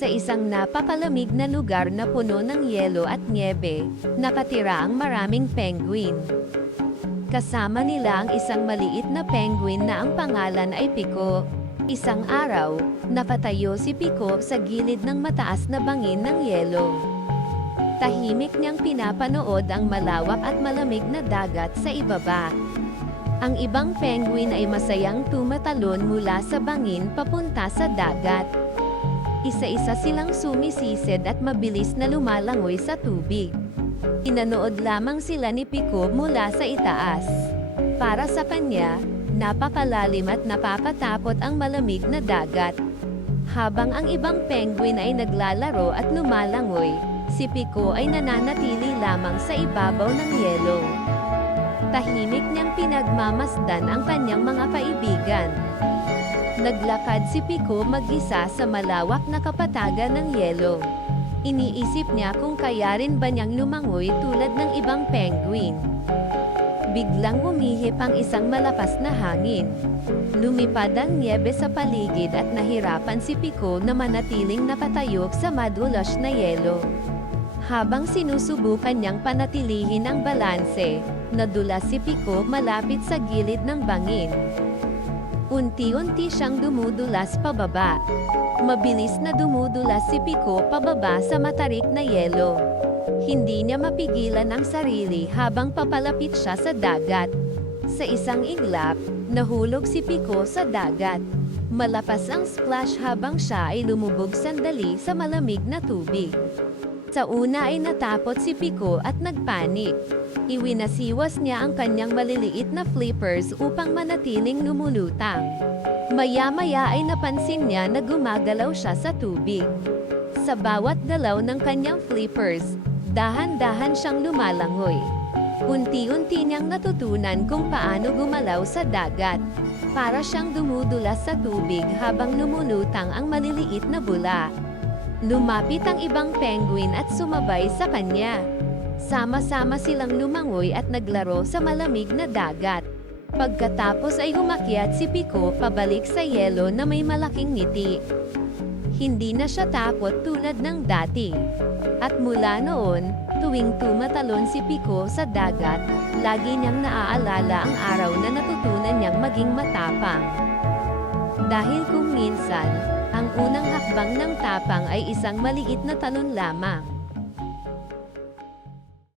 Sa isang napakalamig na lugar na puno ng yelo at nyebe, nakatira ang maraming penguin. Kasama nila ang isang maliit na penguin na ang pangalan ay Pico. Isang araw, nakatayo si Pico sa gilid ng mataas na bangin ng yelo. Tahimik niyang pinapanood ang malawak at malamig na dagat sa ibaba. Ang ibang penguin ay masayang tumatalon mula sa bangin papunta sa dagat. Isa-isa silang sumisisid at mabilis na lumalangoy sa tubig. Inanood lamang sila ni Pico mula sa itaas. Para sa kanya, napakalalim at napakatakot ang malamig na dagat. Habang ang ibang penguin ay naglalaro at lumalangoy, si Pico ay nananatili lamang sa ibabaw ng yelo. Tahimik niyang pinagmamasdan ang kanyang mga kaibigan. Naglakad si Pico mag-isa sa malawak na kapatagan ng yelo. Iniisip niya kung kaya rin ba niyang lumangoy tulad ng ibang penguin. Biglang umihip ang isang malakas na hangin. Lumipad ang nyebe sa paligid at nahirapan si Pico na manatiling nakatayo sa madulas na yelo. Habang sinusubukan niyang panatilihin ang balanse, nadulas si Pico malapit sa gilid ng bangin. Unti-unti siyang dumudulas pababa. Mabilis na dumudulas si Pico pababa sa matarik na yelo. Hindi niya mapigilan ang sarili habang papalapit siya sa dagat. Sa isang iglap, nahulog si Pico sa dagat. Malakas ang splash habang siya ay lumubog sandali sa malamig na tubig. Sa una ay natakot si Pico at nagpanik. Iwinasiwas niya ang kanyang maliliit na flippers upang manatiling lumulutang. Maya-maya ay napansin niya na gumagalaw siya sa tubig. Sa bawat galaw ng kanyang flippers, dahan-dahan siyang lumalangoy. Unti-unti niyang natutunan kung paano gumalaw sa dagat. Para siyang dumudulas sa tubig habang lumulutang ang maliliit na bula. Lumapit ang ibang penguin at sumabay sa kanya. Sama-sama silang lumangoy at naglaro sa malamig na dagat. Pagkatapos ay humakyat si Pico pabalik sa yelo na may malaking ngiti. Hindi na siya takot tulad ng dati. At mula noon, tuwing tumatalon si Pico sa dagat, lagi niyang naaalala ang araw na natutunan niyang maging matapang. Dahil kung minsan, ang unang hakbang ng tapang ay isang maliit na talon lamang.